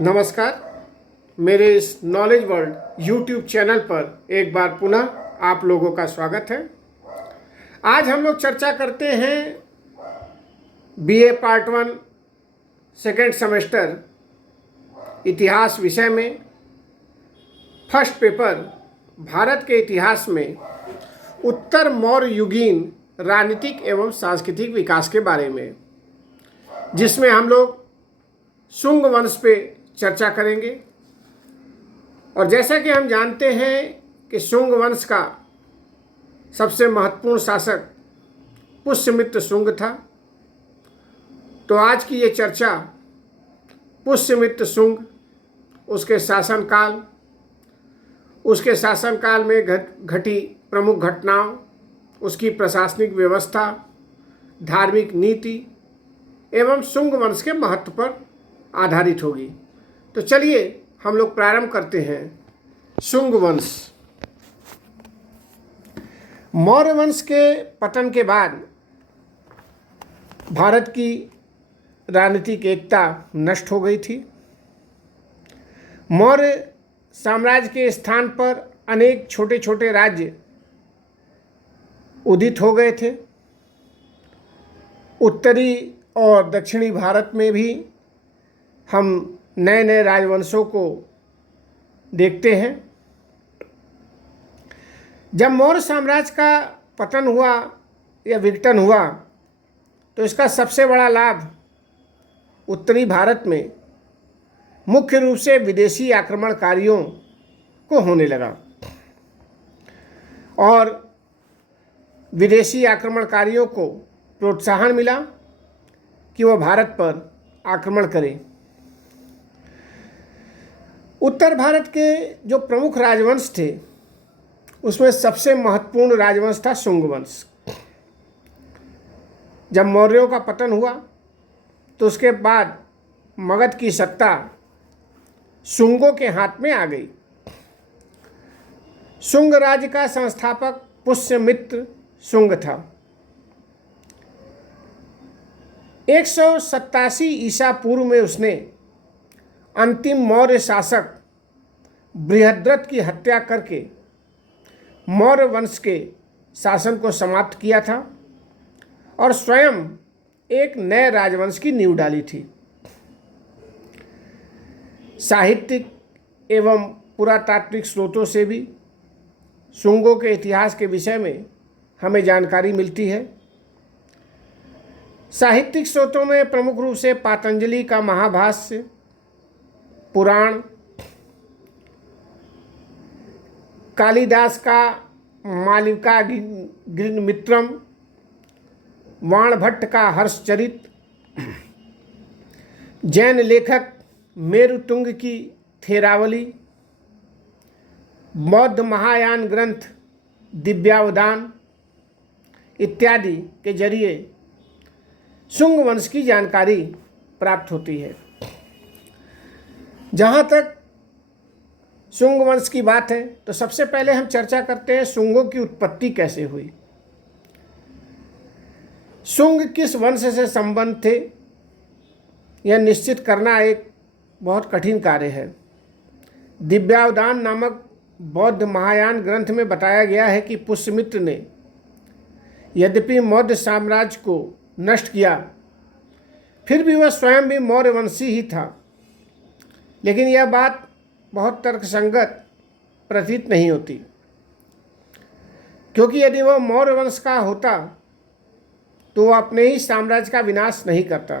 नमस्कार। मेरे इस नॉलेज वर्ल्ड यूट्यूब चैनल पर एक बार पुनः आप लोगों का स्वागत है। आज हम लोग चर्चा करते हैं बीए पार्ट 1 सेकेंड सेमेस्टर इतिहास विषय में। फर्स्ट पेपर भारत के इतिहास में उत्तर मौर्य युगीन राजनीतिक एवं सांस्कृतिक विकास के बारे में, जिसमें हम लोग शुंग वंश पे चर्चा करेंगे। और जैसा कि हम जानते हैं कि शुंग वंश का सबसे महत्वपूर्ण शासक पुष्यमित्र शुंग था, तो आज की ये चर्चा पुष्यमित्र शुंग, उसके शासनकाल में घटी प्रमुख घटनाओं, उसकी प्रशासनिक व्यवस्था, धार्मिक नीति एवं शुंग वंश के महत्व पर आधारित होगी। तो चलिए हम लोग प्रारंभ करते हैं। शुंग वंश। मौर्य वंश के पतन के बाद भारत की राजनीतिक एकता नष्ट हो गई थी। मौर्य साम्राज्य के स्थान पर अनेक छोटे छोटे राज्य उदित हो गए थे। उत्तरी और दक्षिणी भारत में भी हम नए नए राजवंशों को देखते हैं। जब मौर्य साम्राज्य का पतन हुआ या विघटन हुआ, तो इसका सबसे बड़ा लाभ उत्तरी भारत में मुख्य रूप से विदेशी आक्रमणकारियों को होने लगा और विदेशी आक्रमणकारियों को प्रोत्साहन मिला कि वह भारत पर आक्रमण करें। उत्तर भारत के जो प्रमुख राजवंश थे, उसमें सबसे महत्वपूर्ण राजवंश था शुंग वंश। जब मौर्यों का पतन हुआ तो उसके बाद मगध की सत्ता शुंगों के हाथ में आ गई। शुंग राज्य का संस्थापक पुष्यमित्र शुंग था। 187 ईसा पूर्व में उसने अंतिम मौर्य शासक बृहद्रथ की हत्या करके मौर्य वंश के शासन को समाप्त किया था और स्वयं एक नए राजवंश की नींव डाली थी। साहित्यिक एवं पुरातात्विक स्रोतों से भी शुंगों के इतिहास के विषय में हमें जानकारी मिलती है। साहित्यिक स्रोतों में प्रमुख रूप से पातंजलि का महाभाष्य, पुराण, कालिदास का मालविका गृहमित्रम, वाणभट्ट का हर्षचरित, जैन लेखक मेरुतुंग की थेरावली, बौद्ध महायान ग्रंथ दिव्यावदान इत्यादि के जरिए शुंग वंश की जानकारी प्राप्त होती है। जहाँ तक शुंग वंश की बात है, तो सबसे पहले हम चर्चा करते हैं शुंगों की उत्पत्ति कैसे हुई। शुंग किस वंश से संबंध थे, यह निश्चित करना एक बहुत कठिन कार्य है। दिव्यावदान नामक बौद्ध महायान ग्रंथ में बताया गया है कि पुष्यमित्र ने यद्यपि मौर्य साम्राज्य को नष्ट किया, फिर भी वह स्वयं भी मौर्य वंशी ही था। लेकिन यह बात बहुत तर्कसंगत प्रतीत नहीं होती, क्योंकि यदि वह मौर्य वंश का होता तो वह अपने ही साम्राज्य का विनाश नहीं करता।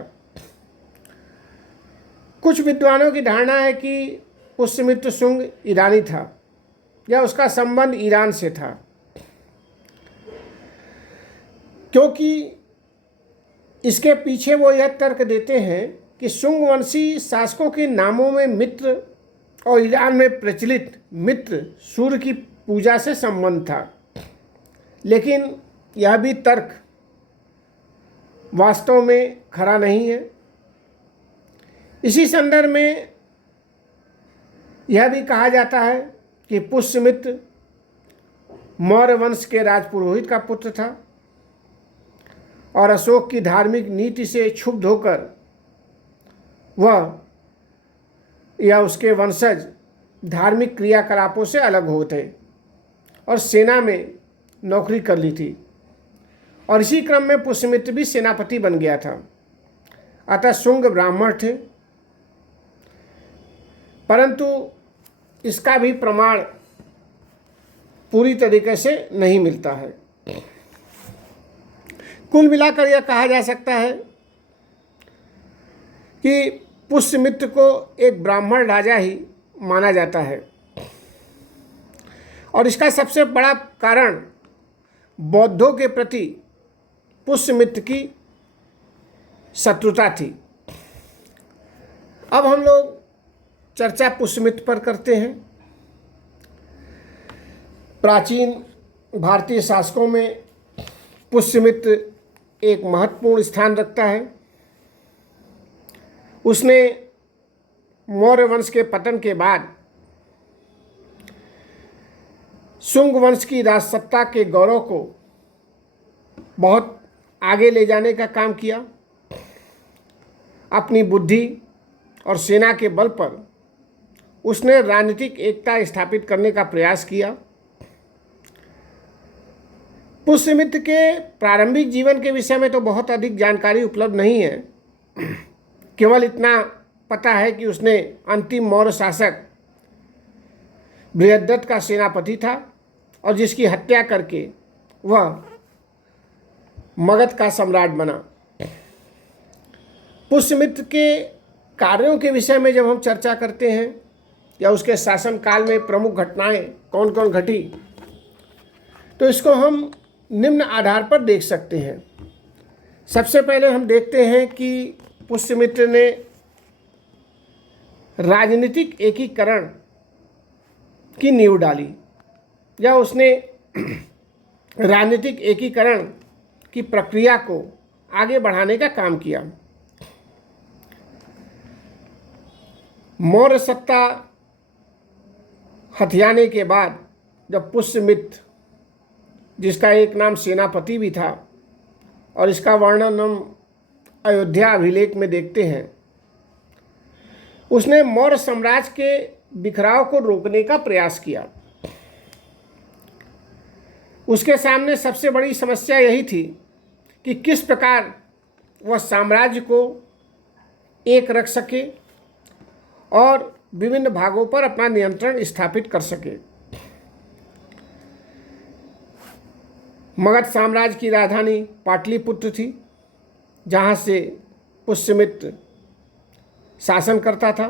कुछ विद्वानों की धारणा है कि पुष्यमित्र शुंग ईरानी था या उसका संबंध ईरान से था, क्योंकि इसके पीछे वो यह तर्क देते हैं कि शुंग वंशी शासकों के नामों में मित्र और ईरान में प्रचलित मित्र सूर्य की पूजा से संबंध था। लेकिन यह भी तर्क वास्तव में खरा नहीं है। इसी संदर्भ में यह भी कहा जाता है कि पुष्यमित्र मौर्य वंश के राजपुरोहित का पुत्र था और अशोक की धार्मिक नीति से क्षुब्ध होकर वह या उसके वंशज धार्मिक क्रियाकलापों से अलग हुए थे और सेना में नौकरी कर ली थी, और इसी क्रम में पुष्यमित्र भी सेनापति बन गया था। अतः शुंग ब्राह्मण थे, परंतु इसका भी प्रमाण पूरी तरीके से नहीं मिलता है। कुल मिलाकर यह कहा जा सकता है कि पुष्यमित्र को एक ब्राह्मण राजा ही माना जाता है, और इसका सबसे बड़ा कारण बौद्धों के प्रति पुष्यमित्र की शत्रुता थी। अब हम लोग चर्चा पुष्यमित्र पर करते हैं। प्राचीन भारतीय शासकों में पुष्यमित्र एक महत्वपूर्ण स्थान रखता है। उसने मौर्य वंश के पतन के बाद शुंग वंश की राजसत्ता के गौरव को बहुत आगे ले जाने का काम किया। अपनी बुद्धि और सेना के बल पर उसने राजनीतिक एकता स्थापित करने का प्रयास किया। पुष्यमित्र के प्रारंभिक जीवन के विषय में तो बहुत अधिक जानकारी उपलब्ध नहीं है। केवल इतना पता है कि उसने अंतिम मौर्य शासक बृहद्रथ का सेनापति था, और जिसकी हत्या करके वह मगध का सम्राट बना। पुष्यमित्र के कार्यों के विषय में जब हम चर्चा करते हैं या उसके शासनकाल में प्रमुख घटनाएं कौन कौन घटी, तो इसको हम निम्न आधार पर देख सकते हैं। सबसे पहले हम देखते हैं कि पुष्यमित्र ने राजनीतिक एकीकरण की नींव डाली, या उसने राजनीतिक एकीकरण की प्रक्रिया को आगे बढ़ाने का काम किया। मौर्य सत्ता हथियाने के बाद जब पुष्यमित्र, जिसका एक नाम सेनापति भी था और इसका वर्णन हम अयोध्या अभिलेख में देखते हैं, उसने मौर्य साम्राज्य के बिखराव को रोकने का प्रयास किया। उसके सामने सबसे बड़ी समस्या यही थी कि किस प्रकार वह साम्राज्य को एक रख सके और विभिन्न भागों पर अपना नियंत्रण स्थापित कर सके। मगध साम्राज्य की राजधानी पाटलिपुत्र थी, जहाँ से पुष्यमित्र शासन करता था।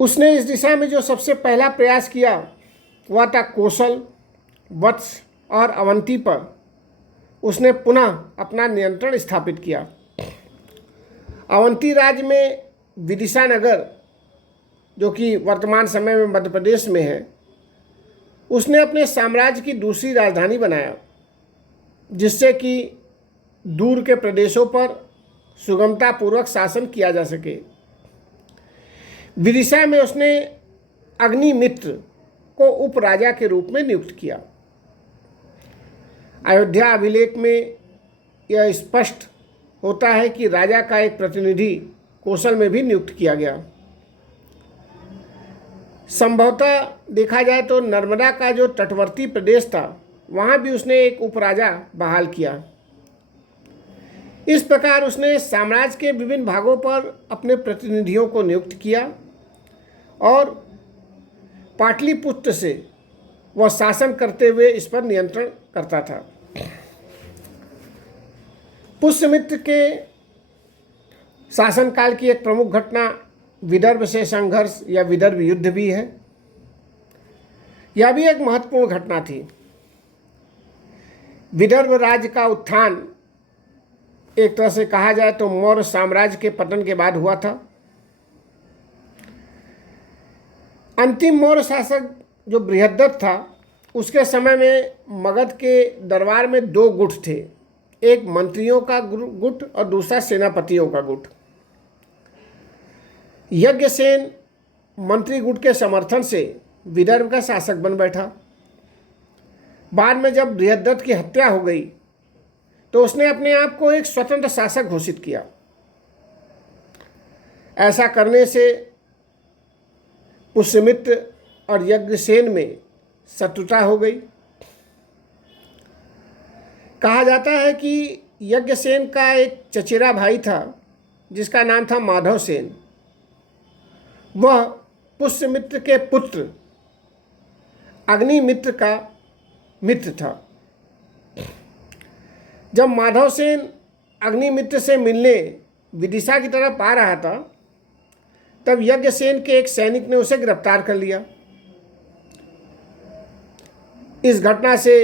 उसने इस दिशा में जो सबसे पहला प्रयास किया वह था कोसल, वत्स और अवंती पर उसने पुनः अपना नियंत्रण स्थापित किया। अवंती राज्य में विदिशा नगर, जो कि वर्तमान समय में मध्य प्रदेश में है, उसने अपने साम्राज्य की दूसरी राजधानी बनाया, जिससे कि दूर के प्रदेशों पर सुगमतापूर्वक शासन किया जा सके। विदिशा में उसने अग्निमित्र को उपराजा के रूप में नियुक्त किया। अयोध्या अभिलेख में यह स्पष्ट होता है कि राजा का एक प्रतिनिधि कोसल में भी नियुक्त किया गया। संभवतः देखा जाए तो नर्मदा का जो तटवर्ती प्रदेश था, वहाँ भी उसने एक उपराजा बहाल किया। इस प्रकार उसने साम्राज्य के विभिन्न भागों पर अपने प्रतिनिधियों को नियुक्त किया और पाटलिपुत्र से वह शासन करते हुए इस पर नियंत्रण करता था। पुष्यमित्र के शासनकाल की एक प्रमुख घटना विदर्भ से संघर्ष या विदर्भ युद्ध भी है। यह भी एक महत्वपूर्ण घटना थी। विदर्भ राज्य का उत्थान एक तरह से कहा जाए तो मौर्य साम्राज्य के पतन के बाद हुआ था। अंतिम मौर्य शासक जो बृहद्रथ था, उसके समय में मगध के दरबार में दो गुट थे, एक मंत्रियों का गुट और दूसरा सेनापतियों का गुट। यज्ञसेन मंत्री गुट के समर्थन से विदर्भ का शासक बन बैठा। बाद में जब बृहद्रथ की हत्या हो गई तो उसने अपने आप को एक स्वतंत्र शासक घोषित किया। ऐसा करने से पुष्यमित्र और यज्ञसेन में शत्रुता हो गई। कहा जाता है कि यज्ञसेन का एक चचेरा भाई था जिसका नाम था माधव सेन। वह पुष्यमित्र के पुत्र अग्निमित्र का मित्र था। जब माधव सेन अग्निमित्र से मिलने विदिशा की तरफ आ रहा था, तब यज्ञसेन के एक सैनिक ने उसे गिरफ्तार कर लिया। इस घटना से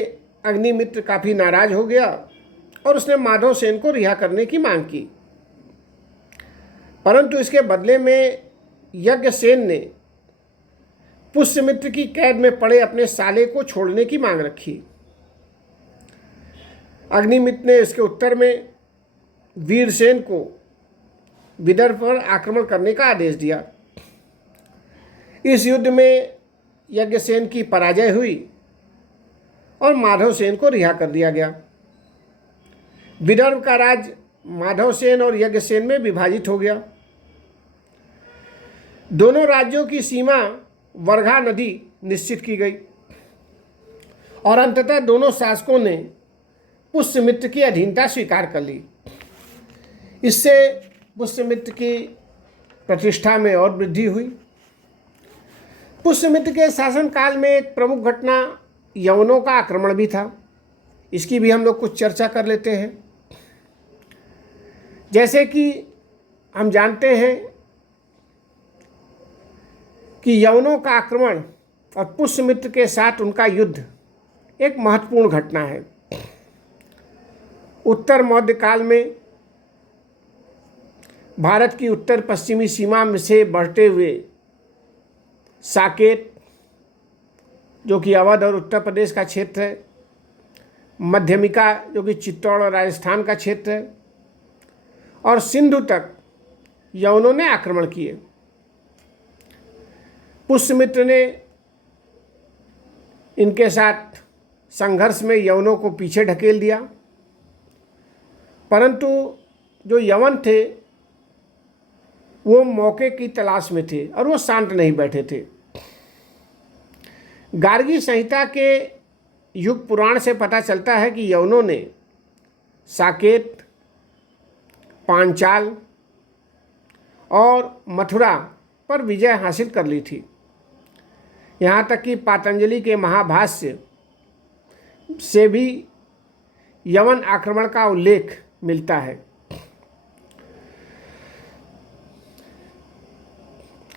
अग्निमित्र काफी नाराज हो गया और उसने माधव सेन को रिहा करने की मांग की, परंतु इसके बदले में यज्ञसेन ने पुष्यमित्र की कैद में पड़े अपने साले को छोड़ने की मांग रखी। अग्निमित्र ने इसके उत्तर में वीरसेन को विदर्भ पर आक्रमण करने का आदेश दिया। इस युद्ध में यज्ञसेन की पराजय हुई और माधव सेन को रिहा कर दिया गया। विदर्भ का राज्य माधव सेन और यज्ञसेन में विभाजित हो गया। दोनों राज्यों की सीमा वर्घा नदी निश्चित की गई और अंततः दोनों शासकों ने पुष्यमित्र की अधीनता स्वीकार कर ली। इससे पुष्यमित्र की प्रतिष्ठा में और वृद्धि हुई। पुष्यमित्र के शासनकाल में एक प्रमुख घटना यवनों का आक्रमण भी था। इसकी भी हम लोग कुछ चर्चा कर लेते हैं। जैसे कि हम जानते हैं कि यवनों का आक्रमण और पुष्यमित्र के साथ उनका युद्ध एक महत्वपूर्ण घटना है। उत्तर मध्यकाल में भारत की उत्तर पश्चिमी सीमा में से बढ़ते हुए साकेत, जो कि अवध और उत्तर प्रदेश का क्षेत्र है, मध्यमिका जो कि चित्तौड़ और राजस्थान का क्षेत्र है, और सिंधु तक यवनों ने आक्रमण किए। पुष्यमित्र ने इनके साथ संघर्ष में यवनों को पीछे ढकेल दिया, परंतु जो यवन थे वो मौके की तलाश में थे और वो शांत नहीं बैठे थे। गार्गी संहिता के युग पुराण से पता चलता है कि यवनों ने साकेत, पांचाल और मथुरा पर विजय हासिल कर ली थी। यहाँ तक कि पातंजलि के महाभाष्य से भी यवन आक्रमण का उल्लेख मिलता है।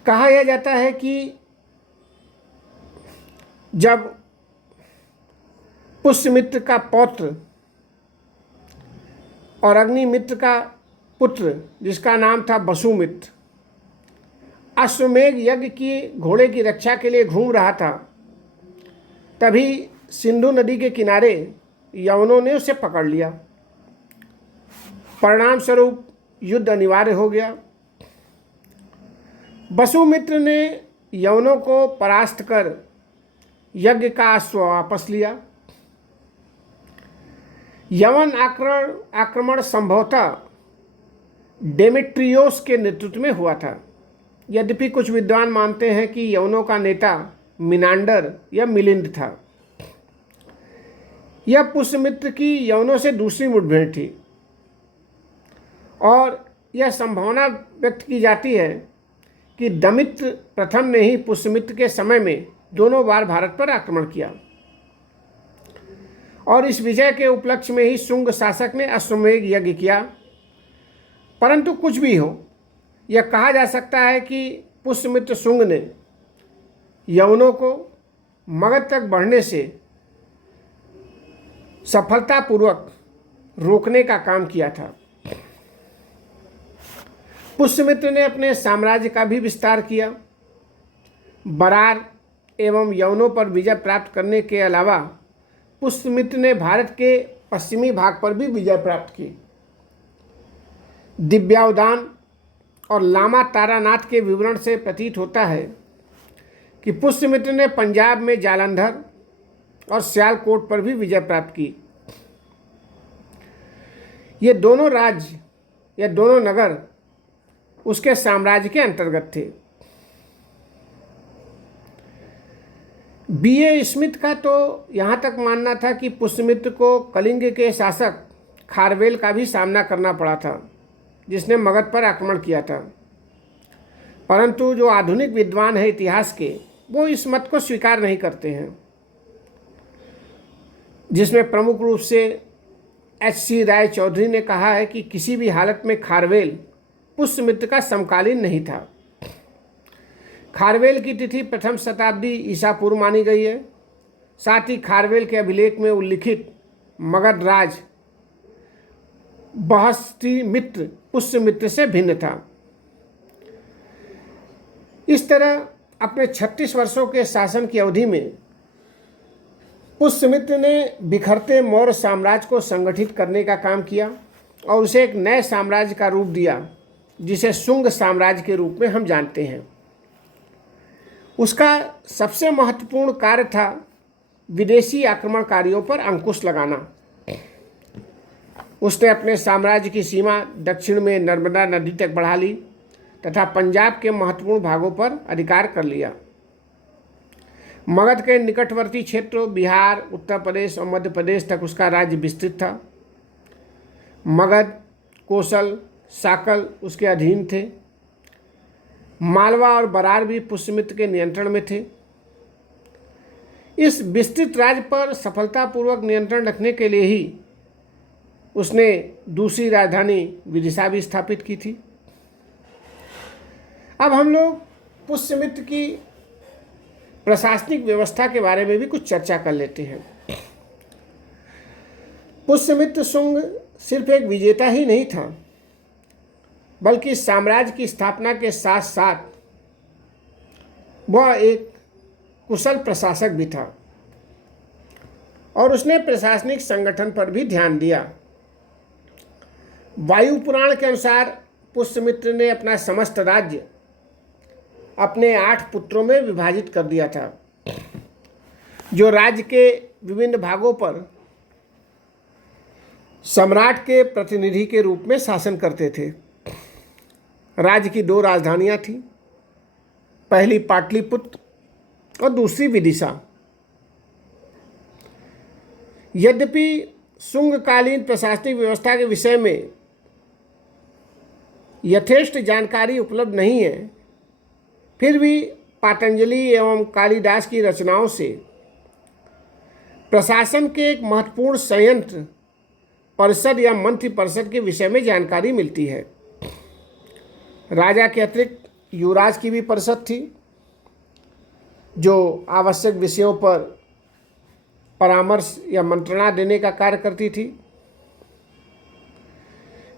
कहा यह जाता है कि जब पुष्यमित्र का पौत्र और अग्निमित्र का पुत्र, जिसका नाम था वसुमित्र, अश्वमेध यज्ञ की घोड़े की रक्षा के लिए घूम रहा था, तभी सिंधु नदी के किनारे यवनों ने उसे पकड़ लिया। परिणाम स्वरूप युद्ध अनिवार्य हो गया। वसुमित्र ने यवनों को परास्त कर यज्ञ का अश्व वापस लिया। यवन आक्रमण संभवतः डेमेट्रियोस के नेतृत्व में हुआ था, यद्यपि कुछ विद्वान मानते हैं कि यवनों का नेता मिनांडर या मिलिंद था। यह पुष्यमित्र की यवनों से दूसरी मुठभेड़ थी और यह संभावना व्यक्त की जाती है कि दमित्र प्रथम ने ही पुष्यमित्र के समय में दोनों बार भारत पर आक्रमण किया और इस विजय के उपलक्ष्य में ही शुंग शासक ने अश्वमेध यज्ञ किया। परंतु कुछ भी हो, यह कहा जा सकता है कि पुष्यमित्र शुंग ने यवनों को मगध तक बढ़ने से सफलतापूर्वक रोकने का काम किया था। पुष्यमित्र ने अपने साम्राज्य का भी विस्तार किया। बरार एवं यवनों पर विजय प्राप्त करने के अलावा पुष्यमित्र ने भारत के पश्चिमी भाग पर भी विजय प्राप्त की। दिव्यावदान और लामा तारानाथ के विवरण से प्रतीत होता है कि पुष्यमित्र ने पंजाब में जालंधर और सियालकोट पर भी विजय प्राप्त की। ये दोनों राज्य या दोनों नगर उसके साम्राज्य के अंतर्गत थे। B.A. स्मिथ का तो यहाँ तक मानना था कि पुष्यमित्र को कलिंग के शासक खारवेल का भी सामना करना पड़ा था, जिसने मगध पर आक्रमण किया था। परंतु जो आधुनिक विद्वान है इतिहास के, वो इस मत को स्वीकार नहीं करते हैं, जिसमें प्रमुख रूप से H.C. राय चौधरी ने कहा है कि किसी भी हालत में खारवेल पुष्यमित्र का समकालीन नहीं था। खारवेल की तिथि प्रथम शताब्दी ईसा पूर्व मानी गई है। साथ ही खारवेल के अभिलेख में उल्लिखित मगध राज बृहस्पतिमित्र पुष्यमित्र से भिन्न था। इस तरह अपने 36 वर्षों के शासन की अवधि में पुष्यमित्र ने बिखरते मौर्य साम्राज्य को संगठित करने का काम किया और उसे एक नए साम्राज्य का रूप दिया, जिसे शुंग साम्राज्य के रूप में हम जानते हैं। उसका सबसे महत्वपूर्ण कार्य था विदेशी आक्रमणकारियों पर अंकुश लगाना। उसने अपने साम्राज्य की सीमा दक्षिण में नर्मदा नदी तक बढ़ा ली तथा पंजाब के महत्वपूर्ण भागों पर अधिकार कर लिया। मगध के निकटवर्ती क्षेत्रों बिहार, उत्तर प्रदेश और मध्य प्रदेश तक उसका राज्य विस्तृत था। मगध, कोसल, साकल उसके अधीन थे। मालवा और बरार भी पुष्यमित्र के नियंत्रण में थे। इस विस्तृत राज्य पर सफलतापूर्वक नियंत्रण रखने के लिए ही उसने दूसरी राजधानी विदिशा भी स्थापित की थी। अब हम लोग पुष्यमित्र की प्रशासनिक व्यवस्था के बारे में भी कुछ चर्चा कर लेते हैं। पुष्यमित्र शुंग सिर्फ एक विजेता ही नहीं था, बल्कि साम्राज्य की स्थापना के साथ साथ वह एक कुशल प्रशासक भी था और उसने प्रशासनिक संगठन पर भी ध्यान दिया। वायु पुराण के अनुसार पुष्यमित्र ने अपना समस्त राज्य अपने 8 पुत्रों में विभाजित कर दिया था, जो राज्य के विभिन्न भागों पर सम्राट के प्रतिनिधि के रूप में शासन करते थे। राज्य की 2 राजधानियां थीं, पहली पाटलिपुत्र और दूसरी विदिशा। यद्यपि शुंगकालीन प्रशासनिक व्यवस्था के विषय में यथेष्ट जानकारी उपलब्ध नहीं है, फिर भी पातंजलि एवं कालिदास की रचनाओं से प्रशासन के एक महत्वपूर्ण संयंत्र परिषद या मंत्री परिषद के विषय में जानकारी मिलती है। राजा के अतिरिक्त युवराज की भी परिषद थी, जो आवश्यक विषयों पर परामर्श या मंत्रणा देने का कार्य करती थी।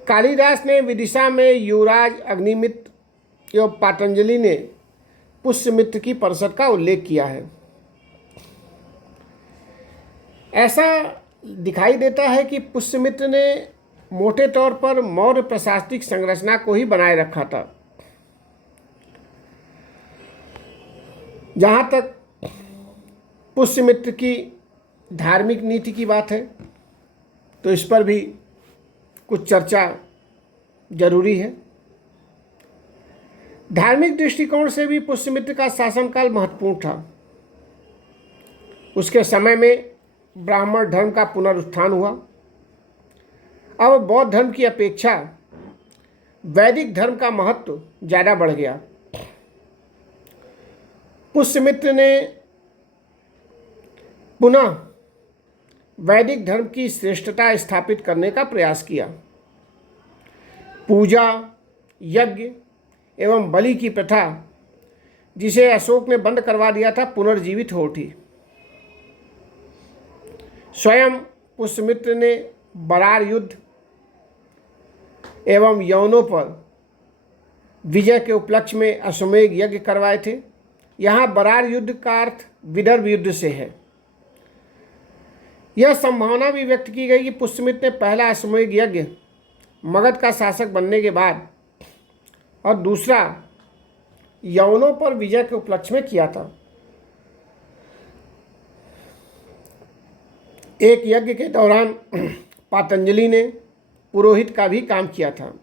कालिदास ने विदिशा में युवराज अग्निमित्र एवं पातंजलि ने पुष्यमित्र की परिषद का उल्लेख किया है। ऐसा दिखाई देता है कि पुष्यमित्र ने मोटे तौर पर मौर्य प्रशासनिक संरचना को ही बनाए रखा था। जहाँ तक पुष्यमित्र की धार्मिक नीति की बात है, तो इस पर भी कुछ चर्चा जरूरी है। धार्मिक दृष्टिकोण से भी पुष्यमित्र का शासनकाल महत्वपूर्ण था। उसके समय में ब्राह्मण धर्म का पुनरुत्थान हुआ। अब बौद्ध धर्म की अपेक्षा वैदिक धर्म का महत्व ज़्यादा बढ़ गया। पुष्यमित्र ने पुनः वैदिक धर्म की श्रेष्ठता स्थापित करने का प्रयास किया। पूजा, यज्ञ एवं बलि की प्रथा, जिसे अशोक ने बंद करवा दिया था, पुनर्जीवित हो उठी। स्वयं पुष्यमित्र ने बरार युद्ध एवं यवनों पर विजय के उपलक्ष्य में अश्वमेध यज्ञ करवाए थे। यहाँ बरार युद्ध का अर्थ विदर्भ युद्ध से है। यह संभावना भी व्यक्त की गई कि पुष्यमित्र ने पहला अश्वमेध यज्ञ मगध का शासक बनने के बाद और दूसरा यवनों पर विजय के उपलक्ष्य में किया था। एक यज्ञ के दौरान पातंजलि ने पुरोहित का भी काम किया था।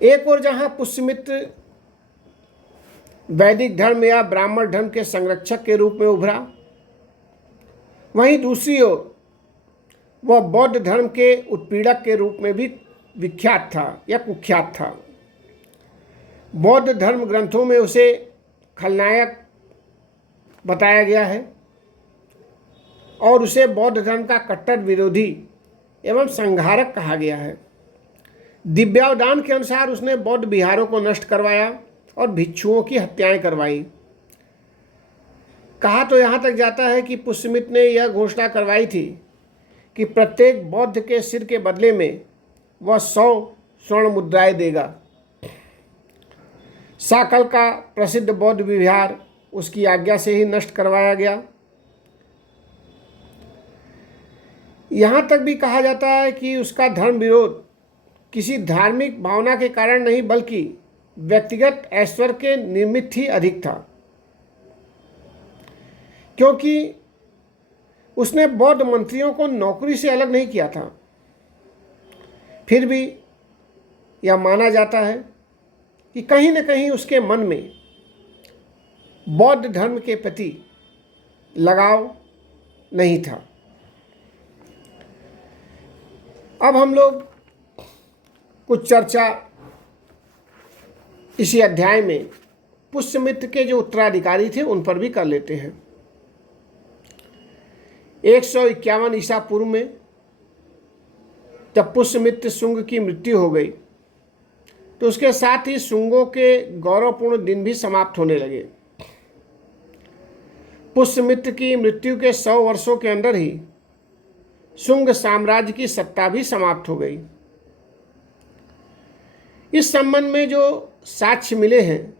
एक और जहाँ पुष्यमित्र वैदिक धर्म या ब्राह्मण धर्म के संरक्षक के रूप में उभरा, वहीं दूसरी ओर वह बौद्ध धर्म के उत्पीड़क के रूप में भी विख्यात था या कुख्यात था। बौद्ध धर्म ग्रंथों में उसे खलनायक बताया गया है और उसे बौद्ध धर्म का कट्टर विरोधी एवं संहारक कहा गया है। दिव्यावदान के अनुसार उसने बौद्ध विहारों को नष्ट करवाया और भिक्षुओं की हत्याएं करवाई। कहा तो यहाँ तक जाता है कि पुष्यमित्र ने यह घोषणा करवाई थी कि प्रत्येक बौद्ध के सिर के बदले में वह 100 स्वर्ण मुद्राएं देगा। साकल का प्रसिद्ध बौद्ध विहार उसकी आज्ञा से ही नष्ट करवाया गया। यहाँ तक भी कहा जाता है कि उसका धर्म विरोध किसी धार्मिक भावना के कारण नहीं बल्कि व्यक्तिगत ऐश्वर्य के निमित्त ही अधिक था, क्योंकि उसने बौद्ध मंत्रियों को नौकरी से अलग नहीं किया था। फिर भी यह माना जाता है कि कहीं न कहीं उसके मन में बौद्ध धर्म के प्रति लगाव नहीं था। अब हम लोग कुछ चर्चा इसी अध्याय में पुष्यमित्र के जो उत्तराधिकारी थे उन पर भी कर लेते हैं। 151 ईसा पूर्व में जब पुष्यमित्र शुंग की मृत्यु हो गई तो उसके साथ ही शुंगों के गौरवपूर्ण दिन भी समाप्त होने लगे। पुष्यमित्र की मृत्यु के 100 वर्षों के अंदर ही शुंग साम्राज्य की सत्ता भी समाप्त हो गई। इस संबंध में जो साक्ष्य मिले हैं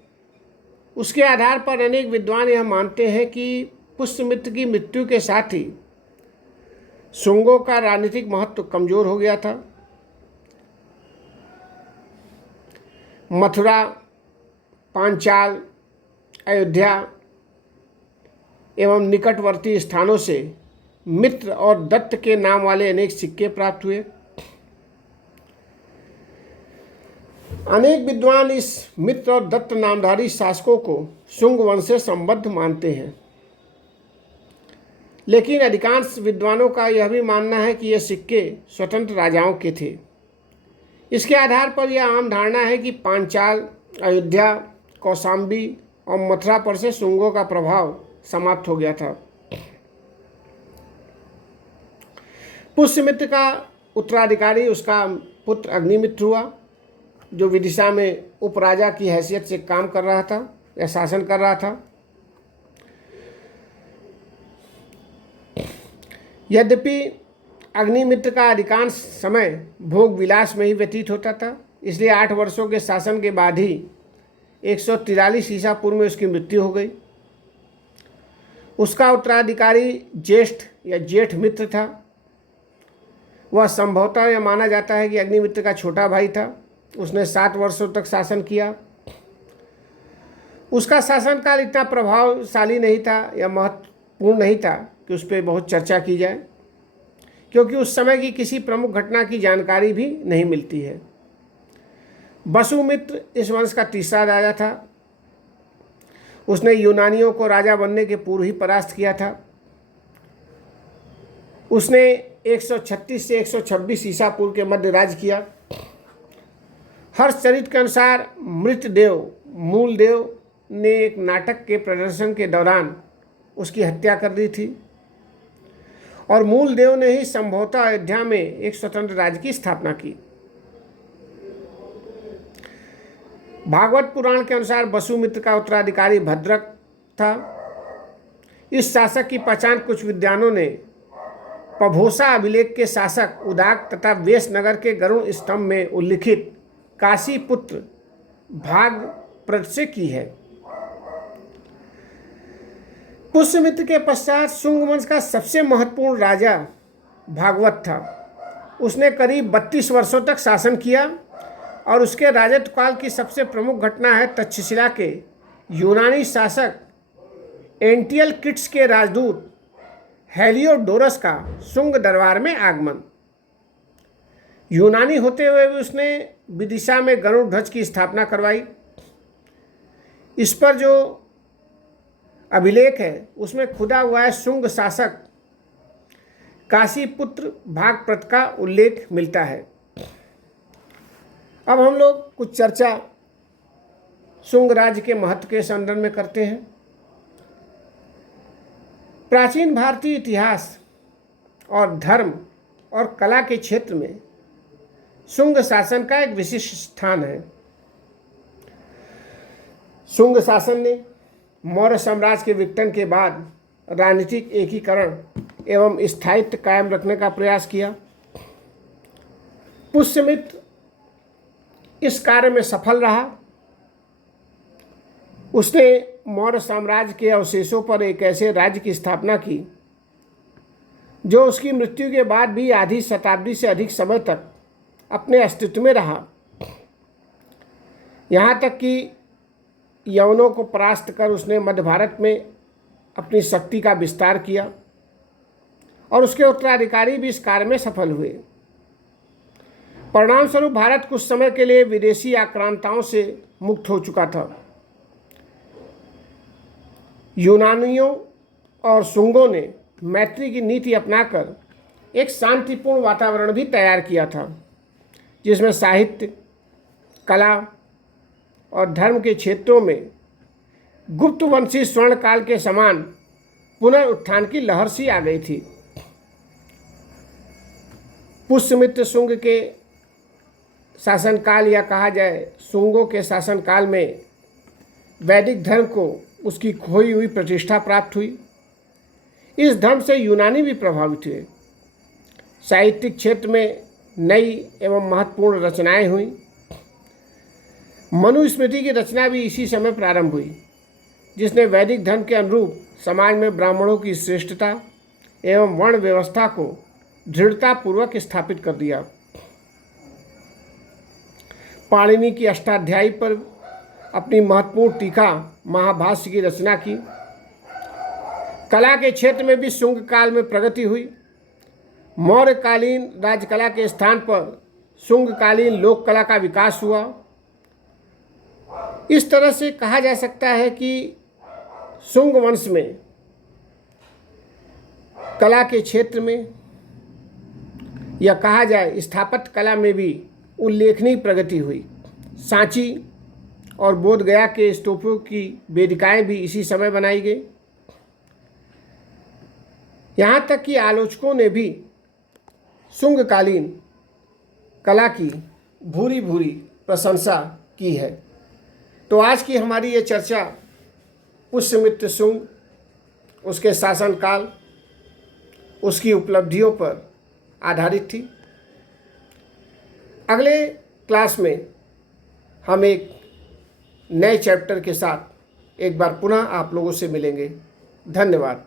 उसके आधार पर अनेक विद्वान यह मानते हैं कि पुष्यमित्र की मृत्यु के साथ ही शुंगों का राजनीतिक महत्व कमजोर हो गया था। मथुरा, पांचाल, अयोध्या एवं निकटवर्ती स्थानों से मित्र और दत्त के नाम वाले अनेक सिक्के प्राप्त हुए। अनेक विद्वान इस मित्र और दत्त नामधारी शासकों को शुंग वंश से संबद्ध मानते हैं, लेकिन अधिकांश विद्वानों का यह भी मानना है कि ये सिक्के स्वतंत्र राजाओं के थे। इसके आधार पर यह आम धारणा है कि पांचाल, अयोध्या, कौशाम्बी और मथुरा पर से शुंगों का प्रभाव समाप्त हो गया था। पुष्यमित्र का उत्तराधिकारी उसका पुत्र अग्निमित्र हुआ, जो विदिशा में उपराजा की हैसियत से काम कर रहा था या शासन कर रहा था। यद्यपि अग्निमित्र का अधिकांश समय भोग विलास में ही व्यतीत होता था, इसलिए 8 वर्षों के शासन के बाद ही 143 ईसा पूर्व में उसकी मृत्यु हो गई। उसका उत्तराधिकारी ज्येष्ठ या जेठ मित्र था। वह संभवतः यह माना जाता है कि अग्निमित्र का छोटा भाई था। उसने 7 वर्षों तक शासन किया। उसका शासनकाल इतना प्रभावशाली नहीं था या महत्वपूर्ण नहीं था कि उस पर बहुत चर्चा की जाए, क्योंकि उस समय की किसी प्रमुख घटना की जानकारी भी नहीं मिलती है। वसुमित्र इस वंश का तीसरा राजा था। उसने यूनानियों को राजा बनने के पूर्व ही परास्त किया था। उसने 136 से 126 ईसा पूर्व के मध्य राज किया। हर्षचरित के अनुसार मृतदेव मूलदेव ने एक नाटक के प्रदर्शन के दौरान उसकी हत्या कर दी थी और मूलदेव ने ही संभवतः अयोध्या में एक स्वतंत्र राज्य की स्थापना की। भागवत पुराण के अनुसार वसुमित्र का उत्तराधिकारी भद्रक था। इस शासक की पहचान कुछ विद्वानों ने पभोसा अभिलेख के शासक उदाक तथा वेशनगर के गरुड़ स्तंभ में उल्लिखित काशी पुत्र भागप्रद से की है। पुष्यमित्र के पश्चात शुंग वंश का सबसे महत्वपूर्ण राजा भागवत था। उसने करीब 32 वर्षों तक शासन किया और उसके राजत्व काल की सबसे प्रमुख घटना है तक्षशिला के यूनानी शासक एंटियल किट्स के राजदूत हेलियोडोरस का शुंग दरबार में आगमन। यूनानी होते हुए भी उसने विदिशा में गरुड़ ध्वज की स्थापना करवाई। इस पर जो अभिलेख है उसमें खुदा हुआ है शुंग शासक काशीपुत्र भागप्रत का उल्लेख मिलता है। अब हम लोग कुछ चर्चा शुंग राज्य के महत्व के संदर्भ में करते हैं। प्राचीन भारतीय इतिहास और धर्म और कला के क्षेत्र में शुंग शासन का एक विशिष्ट स्थान है। शुंग शासन ने मौर्य साम्राज्य के विघटन के बाद राजनीतिक एकीकरण एवं स्थायित्व कायम रखने का प्रयास किया। पुष्यमित्र इस कार्य में सफल रहा। उसने मौर्य साम्राज्य के अवशेषों पर एक ऐसे राज्य की स्थापना की जो उसकी मृत्यु के बाद भी आधी शताब्दी से अधिक समय तक अपने अस्तित्व में रहा। यहाँ तक कि यवनों को परास्त कर उसने मध्य भारत में अपनी शक्ति का विस्तार किया और उसके उत्तराधिकारी भी इस कार्य में सफल हुए। परिणाम स्वरूप भारत कुछ समय के लिए विदेशी आक्रांताओं से मुक्त हो चुका था। यूनानियों और शुंगों ने मैत्री की नीति अपनाकर एक शांतिपूर्ण वातावरण भी तैयार किया था, जिसमें साहित्य, कला और धर्म के क्षेत्रों में गुप्तवंशी स्वर्ण काल के समान पुनरुत्थान की लहर सी आ गई थी। पुष्यमित्र शुंग के शासनकाल या कहा जाए शुंगों के शासनकाल में वैदिक धर्म को उसकी खोई हुई प्रतिष्ठा प्राप्त हुई। इस धर्म से यूनानी भी प्रभावित हुए। साहित्यिक क्षेत्र में नई एवं महत्वपूर्ण रचनाएं हुई। मनुस्मृति की रचना भी इसी समय प्रारंभ हुई, जिसने वैदिक धर्म के अनुरूप समाज में ब्राह्मणों की श्रेष्ठता एवं वर्ण व्यवस्था को दृढ़तापूर्वक स्थापित कर दिया। पाणिनि की अष्टाध्यायी पर अपनी महत्वपूर्ण टीका महाभाष्य की रचना की। कला के क्षेत्र में भी शुंग काल में प्रगति हुई। मौर्यकालीन राजकला के स्थान पर शुंगकालीन लोक कला का विकास हुआ। इस तरह से कहा जा सकता है कि शुंग वंश में कला के क्षेत्र में या कहा जाए स्थापत्य कला में भी उल्लेखनीय प्रगति हुई। सांची और बोधगया के स्तूपों की वेदिकाएं भी इसी समय बनाई गई। यहाँ तक कि आलोचकों ने भी शुंगकालीन कला की भूरी भूरी प्रशंसा की है। तो आज की हमारी ये चर्चा पुष्यमित्र शुंग, उसके शासनकाल, उसकी उपलब्धियों पर आधारित थी। अगले क्लास में हम एक नए चैप्टर के साथ एक बार पुनः आप लोगों से मिलेंगे। धन्यवाद।